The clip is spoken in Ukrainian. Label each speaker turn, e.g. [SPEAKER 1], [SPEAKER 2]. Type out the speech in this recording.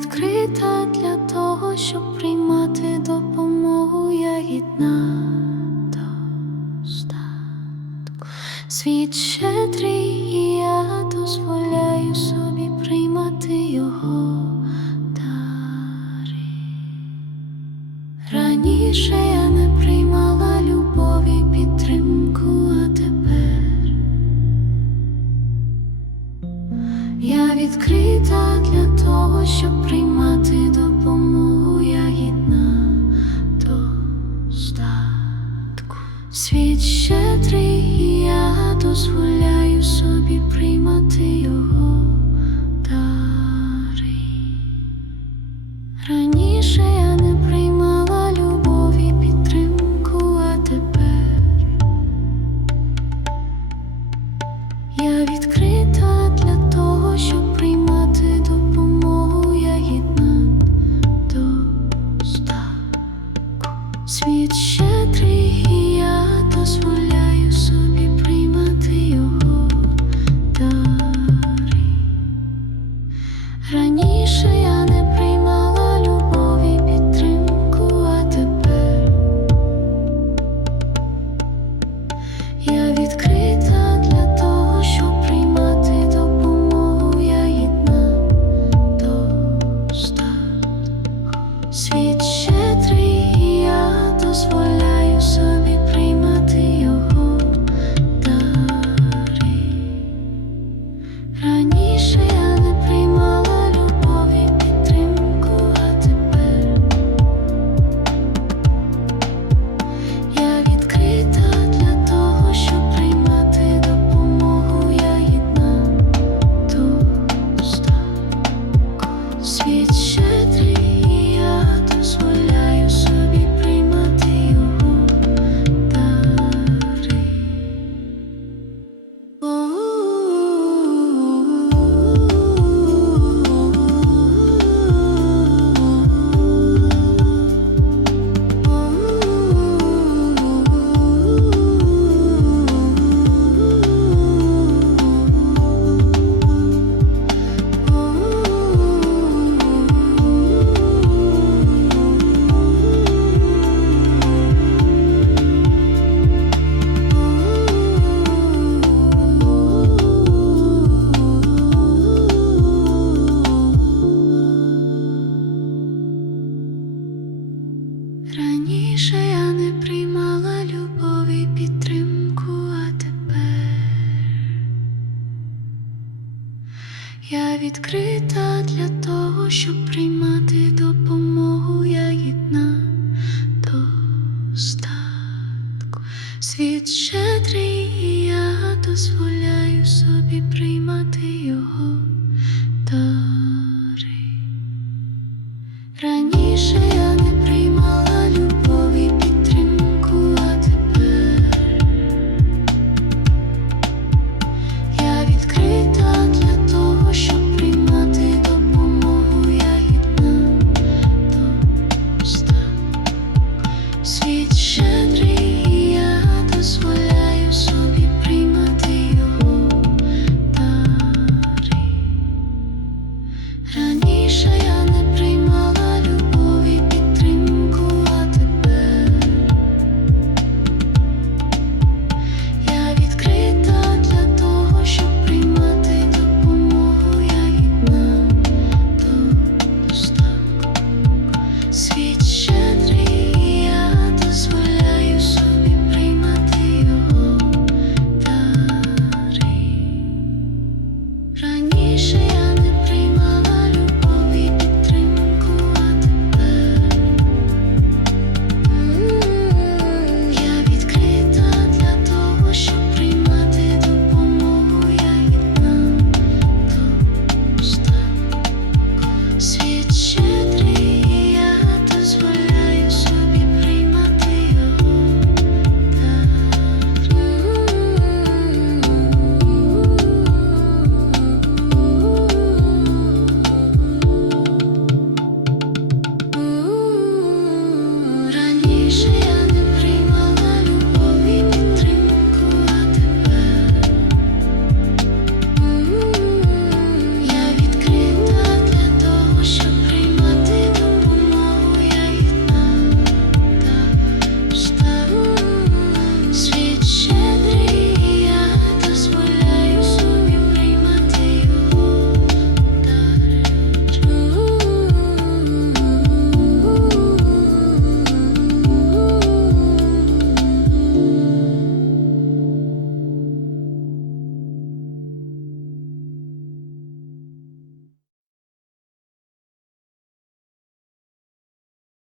[SPEAKER 1] відкрита для того, щоб приймати допомогу я гідна достатку. Світ щедрий, і я дозволяю собі приймати його дари. Раніше я не Я відкрита для того, щоб приймати допомогу я гідна до. Світ щедрий я. раніше. відкрита для того, щоб приймати допомогу я єдна достатку. Світ щедрий, і я дозволяю собі приймати його. так.